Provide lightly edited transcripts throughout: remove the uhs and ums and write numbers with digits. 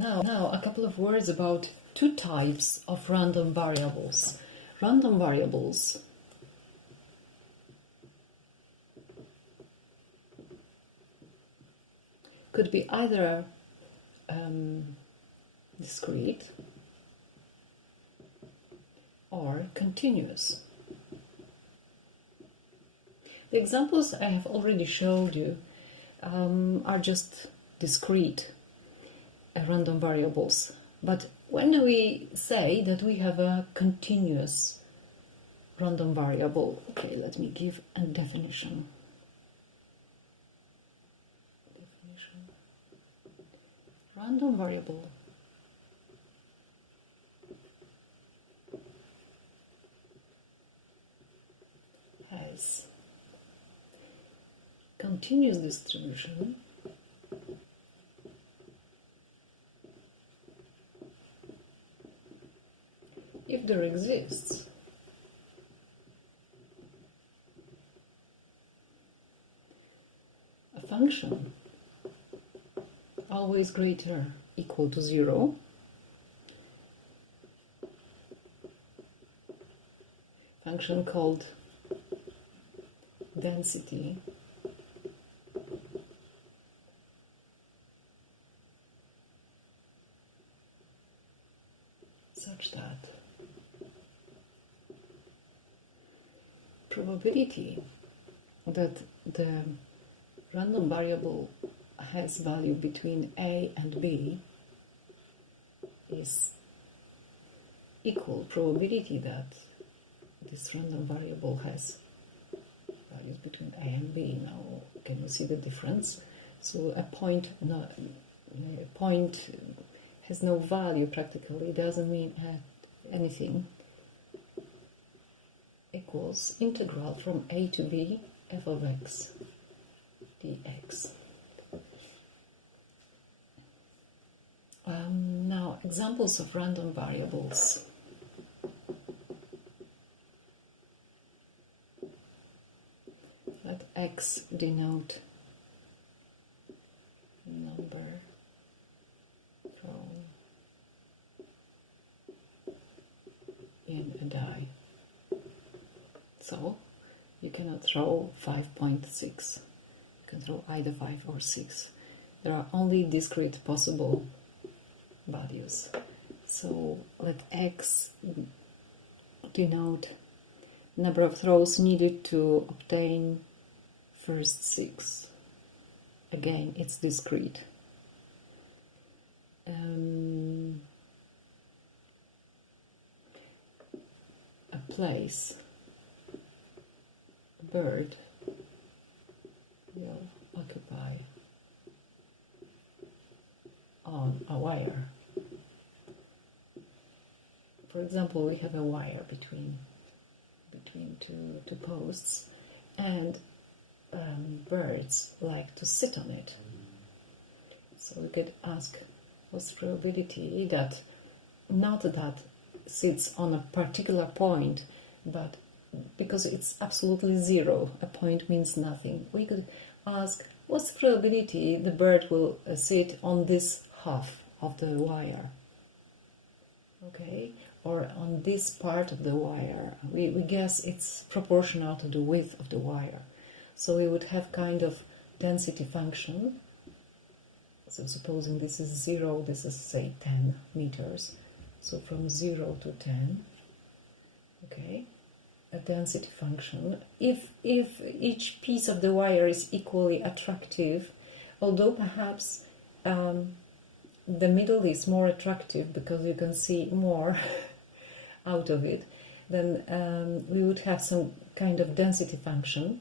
Now a couple of words about two types of random variables. Random variables could be either discrete or continuous. The examples I have already showed you are just discrete random variables. But when do we say that we have a continuous random variable? Okay, let me give a definition. Random variable has continuous distribution if there exists a function always greater equal to 0 function called density such that probability that the random variable has value between a and b is equal probability that this random variable has values between a and b. Now, can you see the difference? So a point has no value practically, it doesn't mean anything, equals integral from a to b f of x dx. Now, examples of random variables. Let x denote number thrown in a die. So, you cannot throw 5.6. You can throw either 5 or 6. There are only discrete possible values. So let x denote number of throws needed to obtain first 6. Again, it's discrete. A place a bird will occupy on a wire. For example, we have a wire between two posts, and birds like to sit on it. So we could ask, what's the probability that not that sits on a particular point, but because it's absolutely 0, a point means nothing. We could ask, what's the probability the bird will sit on this half of the wire? Okay, or on this part of the wire. We guess it's proportional to the width of the wire. So we would have kind of density function. So supposing this is 0, this is say 10 meters. So from 0 to 10, okay, a density function. If each piece of the wire is equally attractive, although perhaps the middle is more attractive because you can see more out of it, then we would have some kind of density function.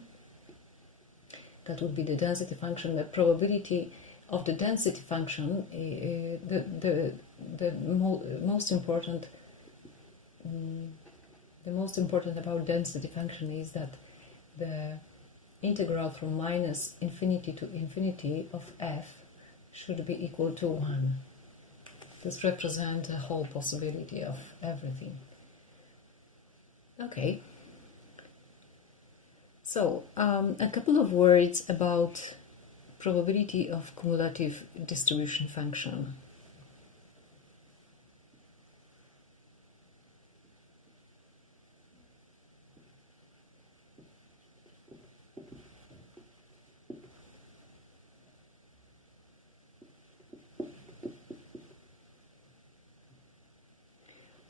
That would be the density function. The probability of the density function, the most important about density function is that the integral from minus infinity to infinity of f should be equal to 1. This represents the whole possibility of everything. Okay. So, a couple of words about probability of cumulative distribution function.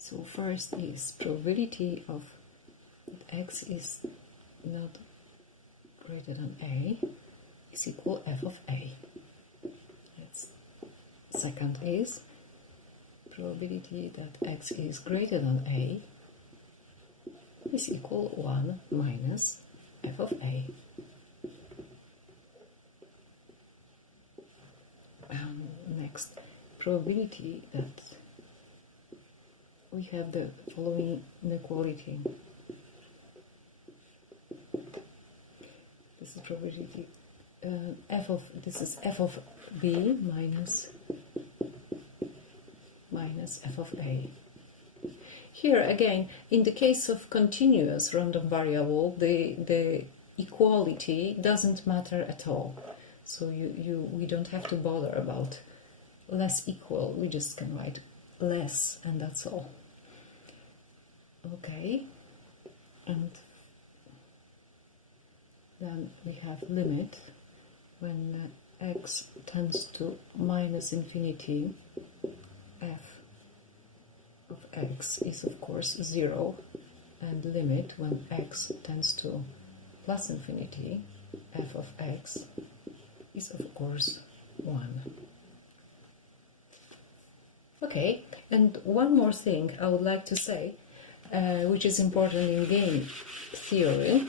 So first is probability of x is not greater than a is equal f of a. Second is probability that x is greater than a is equal 1 minus f of a. Next, probability that we have the following inequality. This is probability this is f of b minus f of a. Here again, in the case of continuous random variable, the equality doesn't matter at all. So we don't have to bother about less equal. We just can write less and that's all. Okay, and then we have limit when x tends to minus infinity, f of x is of course 0, and limit when x tends to plus infinity, f of x is of course 1. Okay, and one more thing I would like to say, which is important in game theory,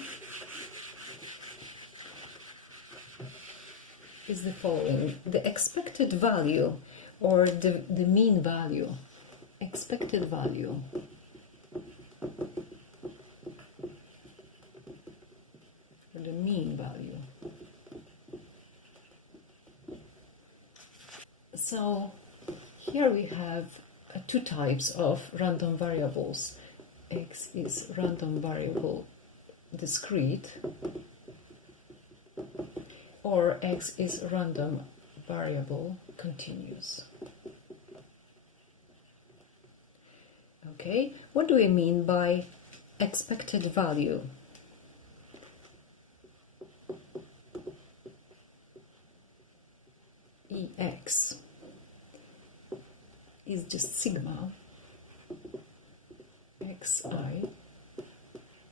is the following. The expected value, or the mean value, expected value or the mean value. So here we have two types of random variables. X is random variable discrete, or x is random variable continuous. Okay, what do we mean by expected value? Ex is just sigma xi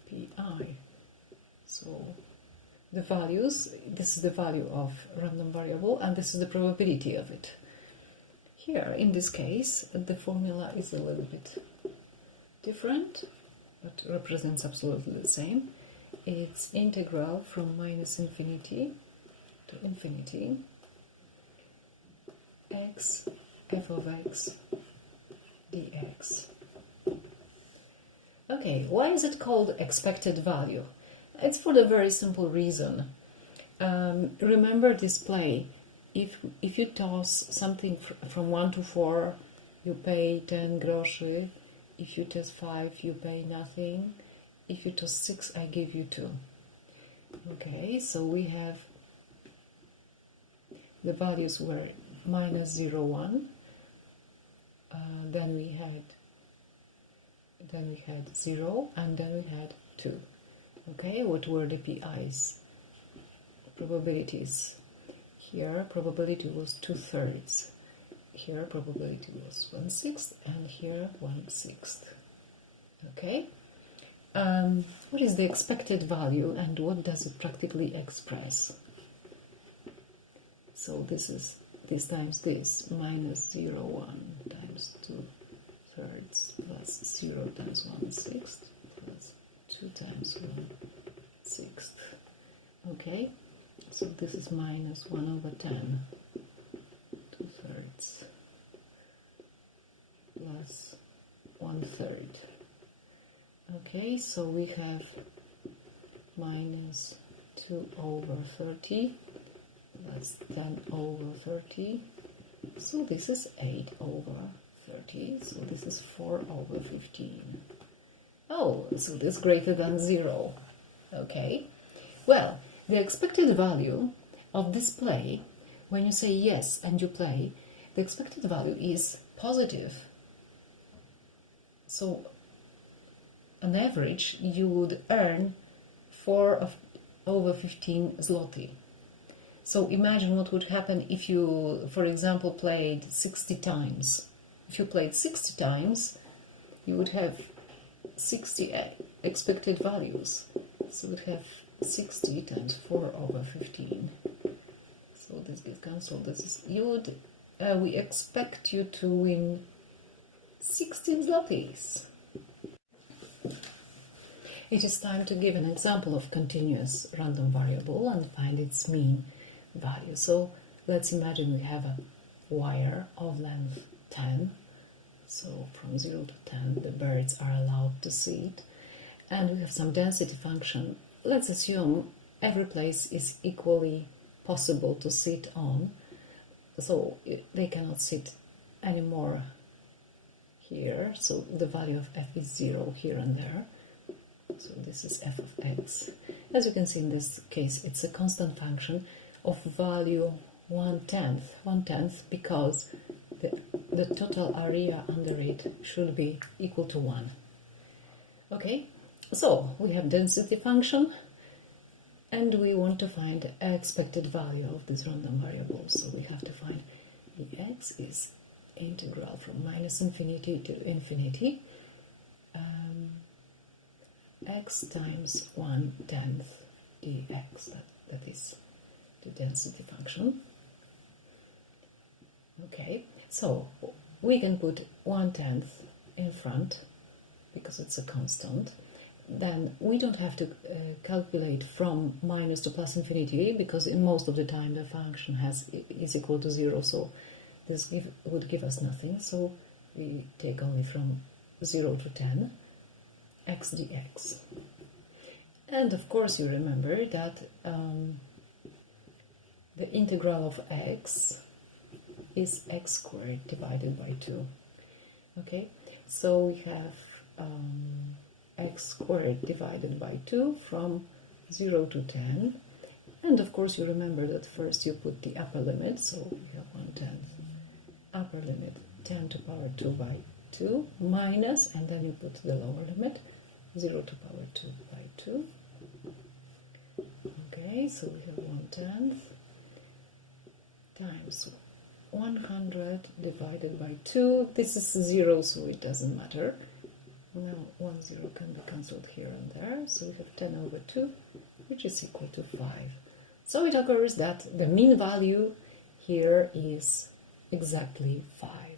pi. So the values, this is the value of random variable and this is the probability of it. Here in this case the formula is a little bit different but represents absolutely the same. It's integral from minus infinity to infinity x f of x dx. Okay, why is it called expected value? It's for the very simple reason. Remember display. If you toss something from 1 to 4, you pay 10 groszy. If you toss 5, you pay nothing. If you toss 6, I give you 2. Okay, so we have the values were minus 0, 1. Then we had 0, and then we had 2. Okay, what were the PIs? Probabilities. Here probability was 2/3. Here probability was 1/6, and here 1/6. Okay. What is the expected value and what does it practically express? So this is this times this, minus 0, 1 times 2/3 plus 0 times 1/6 plus 2 times 1/6. Okay, so this is minus 1/10, 2/3 plus 1/3. Okay, so we have minus 2/30 plus 10/30. So this is 8/30. So this is 4/15. Oh, so this is greater than 0. Okay. Well, the expected value of this play, when you say yes and you play, the expected value is positive. So on average, you would earn 4/15 zloty. So imagine what would happen if you, for example, played 60 times. If you played 60 times, you would have 60 expected values. So we'd have 60 times 4 over 15. So this gets cancelled. This is, we expect you to win 16 zlotys. It is time to give an example of continuous random variable and find its mean value. So let's imagine we have a wire of length 10. So from 0 to 10 the birds are allowed to sit. And we have some density function. Let's assume every place is equally possible to sit on. So they cannot sit anymore here. So the value of f is 0 here and there. So this is f of x. As you can see in this case, it's a constant function of value 1/10 because the total area under it should be equal to 1. Okay, so we have density function and we want to find expected value of this random variable. So we have to find the x is integral from -infinity to infinity. X times 1/10 dx, that is the density function. Okay, so we can put 1/10 in front because it's a constant. Then we don't have to calculate from minus to plus infinity because in most of the time the function is equal to 0, so this would give us nothing. So we take only from 0 to 10 x dx. And of course you remember that the integral of x is x squared divided by 2. Okay, so we have x squared divided by 2 from 0 to 10. And of course you remember that first you put the upper limit, so we have 1/10 upper limit 10 to power 2 by 2 minus, and then you put the lower limit 0 to power 2 by 2. Okay, so we have 1/10 times 100 divided by 2. This is 0, so it doesn't matter. Now 1 0 can be cancelled here and there, so we have 10 over 2, which is equal to 5. So it occurs that the mean value here is exactly 5.